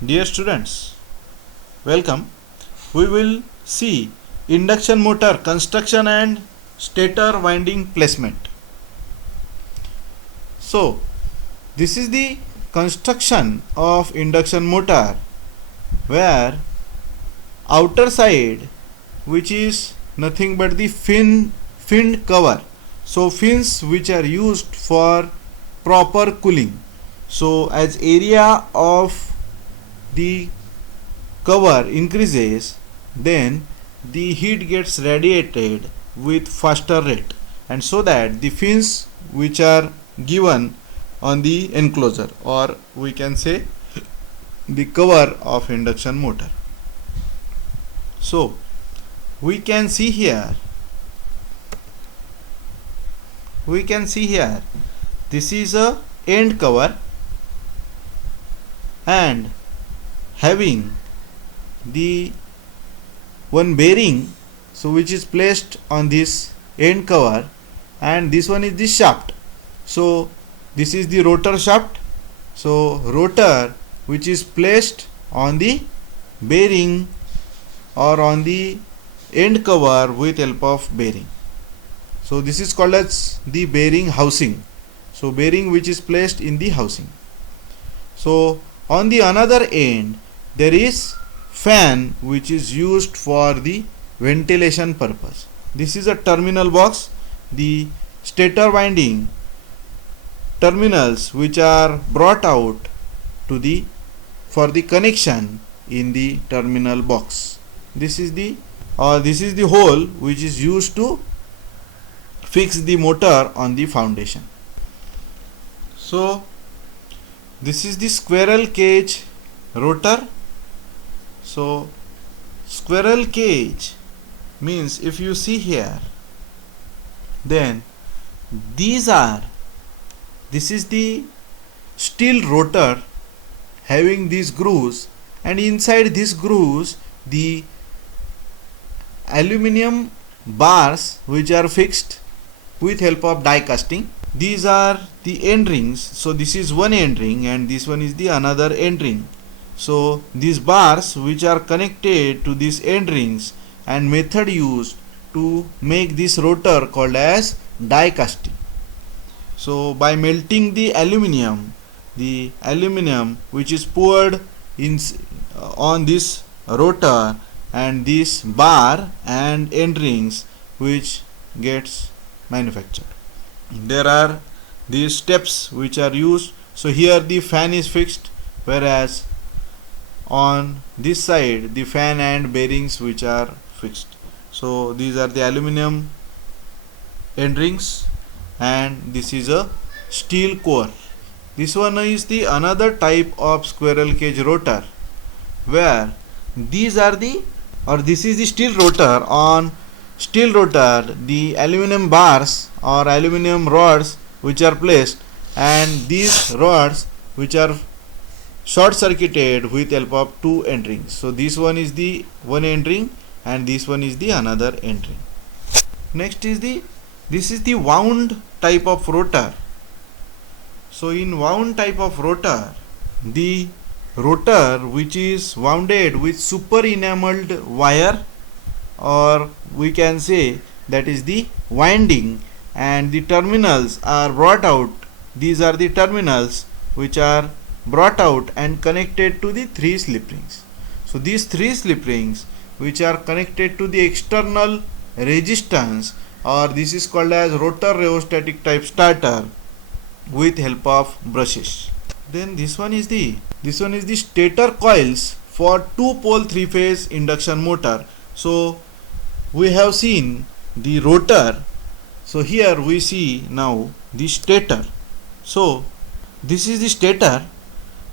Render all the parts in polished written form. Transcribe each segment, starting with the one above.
Dear students, welcome. We will see induction motor construction and stator winding placement. So, this is the construction of induction motor where outer side, which is nothing but the finned cover. So fins which are used for proper cooling. So as area of the cover increases, then the heat gets radiated with faster rate, and so that the fins which are given on the enclosure, or we can say the cover of induction motor. So we can see here this is a end cover and having the one bearing, so which is placed on this end cover, and this one is the shaft. So this is the rotor shaft. So rotor which is placed on the bearing or on the end cover with help of bearing. So this is called as the bearing housing. So bearing which is placed in the housing. So on the another end there is fan which is used for the ventilation purpose. This is a terminal box. The stator winding terminals which are brought out to the for the connection in the terminal box. This is the hole which is used to fix the motor on the foundation. So this is the squirrel cage rotor. So squirrel cage means, if you see here, then this is the steel rotor having these grooves, and inside these grooves the aluminum bars which are fixed with help of die casting. These are the end rings. So this is one end ring and this one is the another end ring. So these bars which are connected to these end rings, and method used to make this rotor called as die casting. So by melting the aluminum which is poured in on this rotor and this bar and end rings which gets manufactured. There are these steps which are used. So here the fan is fixed, whereas on this side the fan and bearings which are fixed. So these are the aluminum end rings and this is a steel core. This one is the another type of squirrel cage rotor, where this is the steel rotor. On steel rotor the aluminum bars or aluminum rods which are placed, and these rods which are short circuited with help of two end rings. So this one is the one end ring and this one is the another end ring. Next is this is the wound type of rotor. So in wound type of rotor, the rotor which is wounded with super enameled wire, or we can say that is the winding, and the terminals are brought out. These are the terminals which are brought out and connected to the three slip rings. So these three slip rings which are connected to the external resistance, or this is called as rotor rheostatic type starter with help of brushes. Then this one is the stator coils for 2-pole 3-phase induction motor. So we have seen the rotor. So here we see now the stator. So this is the stator.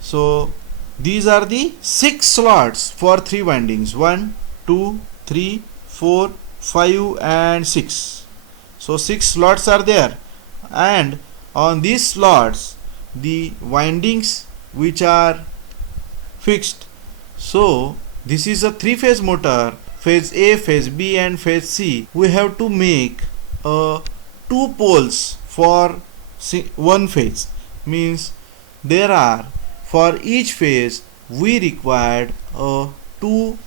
So these are the 6 slots for 3 windings: 1, 2, 3, 4, 5 and 6. So 6 slots are there, and on these slots the windings which are fixed. So this is a 3-phase motor, phase A, phase B and phase C. We have to make 2 poles for one phase, means there are for each phase we required two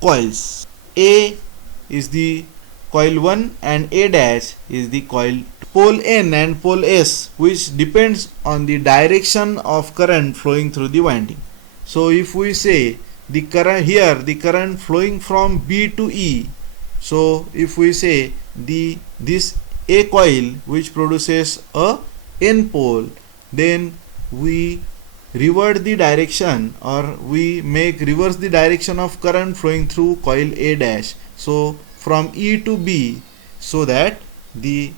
coils. A is the coil 1 and A dash is the coil pole N and pole S, which depends on the direction of current flowing through the winding. So if we say the current here, the current flowing from B to E, so if we say this A coil which produces a N pole, then we revert the direction, or we make reverse the direction of current flowing through coil A dash, so from E to B, so that the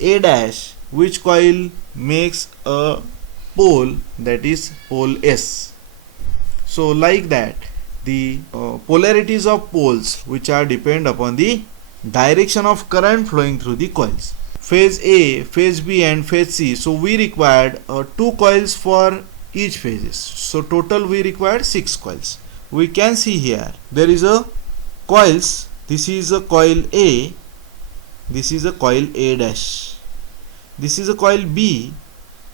A dash, which coil makes a pole, that is pole S. So like that, the polarities of poles which are depend upon the direction of current flowing through the coils. Phase A, phase B and phase C. So we required 2 coils for each phases. So total we required 6 coils. We can see here there is a coils. This is a coil A. This is a coil A dash. This is a coil B.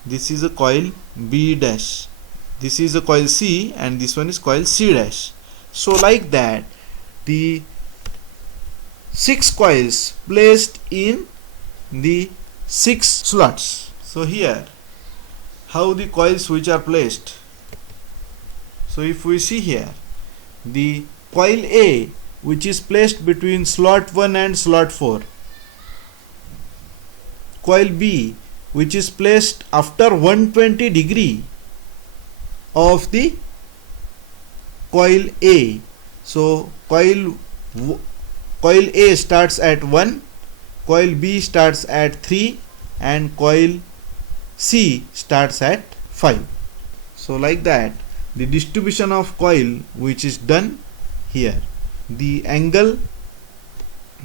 This is a coil B dash. This is a coil C and this one is coil C dash. So like that, the 6 coils placed in the 6 slots. So here, how the coils which are placed. So if we see here, the coil A which is placed between slot 1 and slot 4, coil B which is placed after 120 degree of the coil A. So coil A starts at 1, coil B starts at 3 and coil C starts at 5. So like that, the distribution of coil which is done here, the angle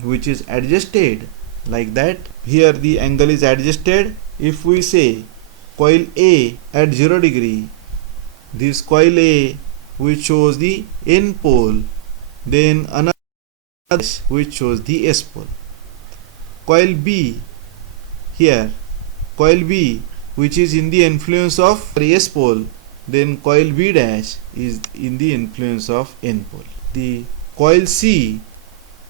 which is adjusted like that. Here the angle is adjusted. If we say coil A at 0 degree, this coil A which shows the N pole, then another which shows the S pole. Coil B, here coil B which is in the influence of S pole, then coil B dash is in the influence of N pole. The coil C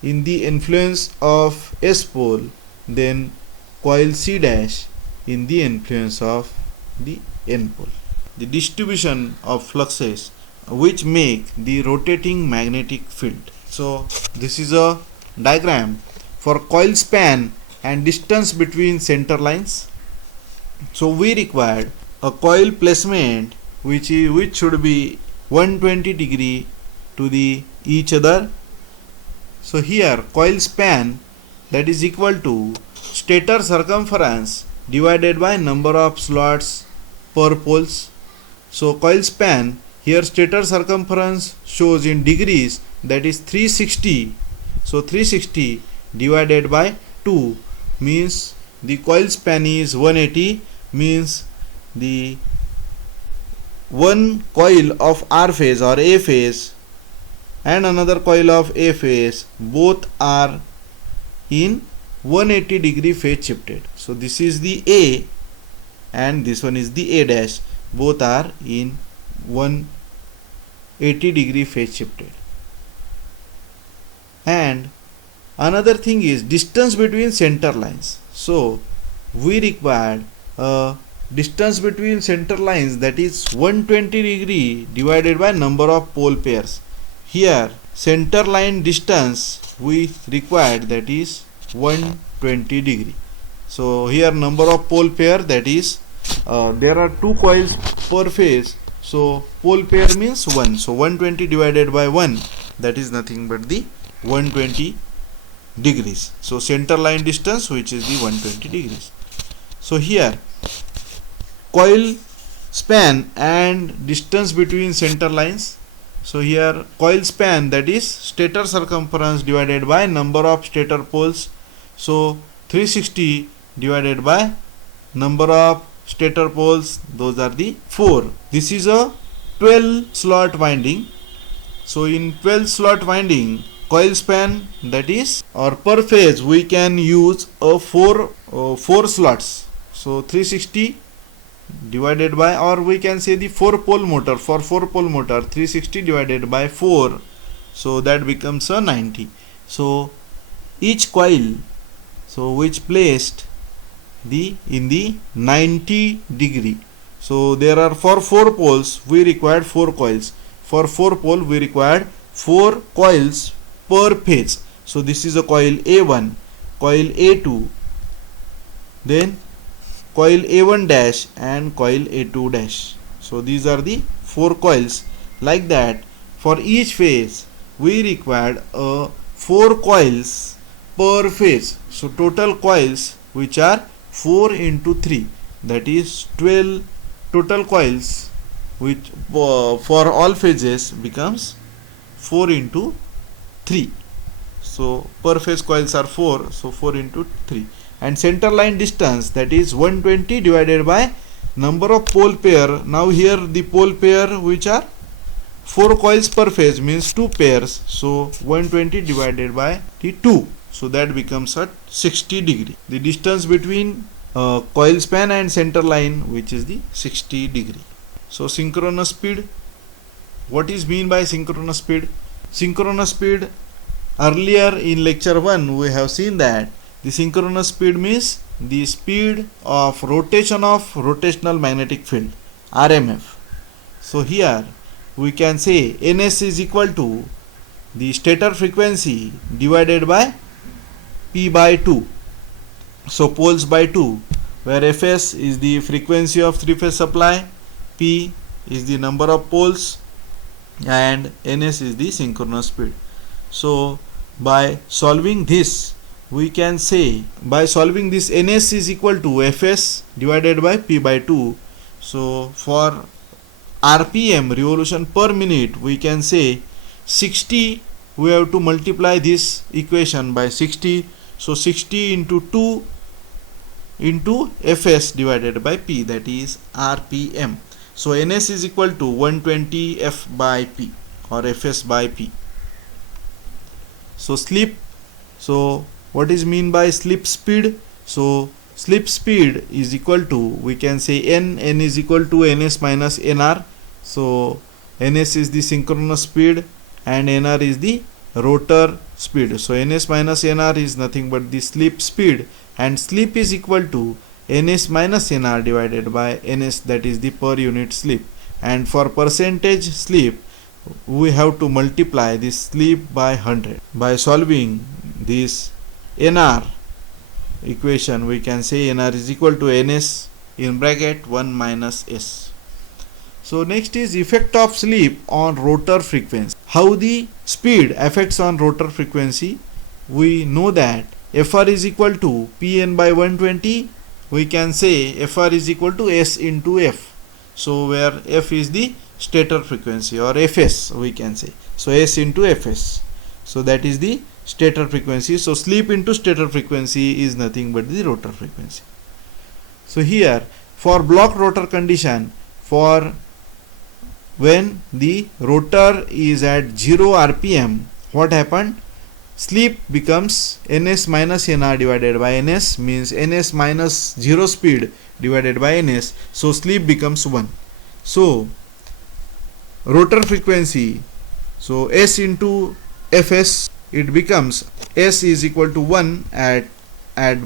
in the influence of S pole, then coil C dash in the influence of the N pole. The distribution of fluxes which make the rotating magnetic field. So this is a diagram for coil span and distance between center lines. So we required a coil placement which should be 120 degree to the each other. So here coil span, that is equal to stator circumference divided by number of slots per poles. So coil span, here stator circumference shows in degrees, that is 360. So 360 divided by 2 means the coil span is 180, means the one coil of R phase or A phase and another coil of A phase, both are in 180 degree phase shifted. So this is the A and this one is the A dash, both are in 180 degree phase shifted. And another thing is distance between center lines. So we required a distance between center lines, that is 120 degree divided by number of pole pairs. Here center line distance we required, that is 120 degree. So here number of pole pair, that is there are 2 coils per phase, so pole pair means 1. So 120 divided by 1, that is nothing but the 120 degrees. So center line distance which is the 120 degrees. So here coil span and distance between center lines. So here coil span, that is stator circumference divided by number of stator poles. So 360 divided by number of stator poles, those are the 4. This is a 12 slot winding. So in 12 slot winding, coil span, that is, or per phase we can use a 4 slots. So 360 divided by, or we can say the 4 pole motor. For 4 pole motor, 360 divided by 4, so that becomes a 90. So each coil, so which placed in the 90 degree. So there are, for 4 poles we required 4 coils. For 4 pole we required 4 coils per phase. So this is a coil A1, coil A2, then coil A1 dash and coil A2 dash. So these are the 4 coils. Like that, for each phase we required 4 coils per phase. So total coils, which are 4 into 3, that is 12 total coils, which for all phases becomes 4 into 3. So per phase coils are 4, so 4 into 3. And center line distance, that is 120 divided by number of pole pair. Now here the pole pair, which are 4 coils per phase, means 2 pairs. So 120 divided by the 2. So that becomes at 60 degree. The distance between coil span and center line, which is the 60 degree. So synchronous speed. What is mean by synchronous speed? Synchronous speed, earlier in lecture 1 we have seen that the synchronous speed means the speed of rotation of rotational magnetic field, RMF. So here we can say Ns is equal to the stator frequency divided by P by 2. So poles by 2, where Fs is the frequency of 3-phase supply, P is the number of poles, and Ns is the synchronous speed. So by solving this, we can say, by solving this, Ns is equal to Fs divided by P by 2. So for RPM, revolution per minute, we can say 60, we have to multiply this equation by 60. So 60 into 2 into Fs divided by P, that is RPM. So Ns is equal to 120 F by P, or Fs by P. So slip, so what is mean by slip speed? So slip speed is equal to, we can say n is equal to Ns minus Nr. So Ns is the synchronous speed and Nr is the rotor speed. So Ns minus Nr is nothing but the slip speed, and slip is equal to Ns minus Nr divided by Ns, that is the per unit slip. And for percentage slip, we have to multiply this slip by 100. By solving this Nr equation, we can say Nr is equal to Ns in bracket 1 minus S. So next is effect of slip on rotor frequency. How the speed affects on rotor frequency? We know that Fr is equal to Pn by 120. We can say Fr is equal to S into F. So where F is the stator frequency, or Fs we can say. So S into Fs. So that is the stator frequency. So slip into stator frequency is nothing but the rotor frequency. So here for block rotor condition, for when the rotor is at 0 RPM, what happened? Slip becomes Ns minus Nr divided by Ns, means Ns minus 0 speed divided by Ns. So slip becomes 1. So rotor frequency, so S into Fs, it becomes S is equal to 1 at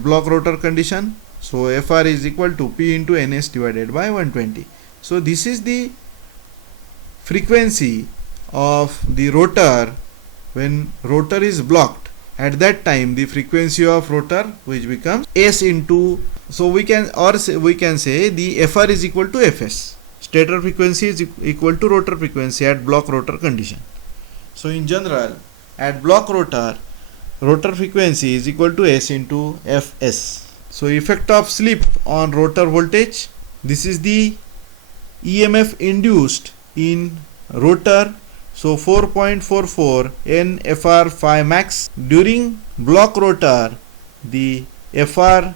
block rotor condition. So Fr is equal to P into Ns divided by 120. So this is the frequency of the rotor when rotor is blocked. At that time the frequency of rotor, which becomes S into, so we can, or we can say the Fr is equal to Fs. Stator frequency is equal to rotor frequency at block rotor condition. So in general, at block rotor, rotor frequency is equal to S into Fs. So effect of slip on rotor voltage. This is the EMF induced in rotor. So 4.44 Nfr phi max. During block rotor, the Fr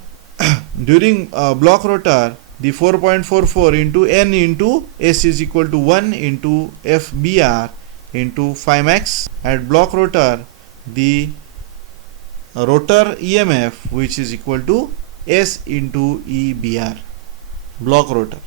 during block rotor, the 4.44 into N into S is equal to 1 into FBr into phi max. At block rotor, the rotor EMF, which is equal to S into EBr, block rotor.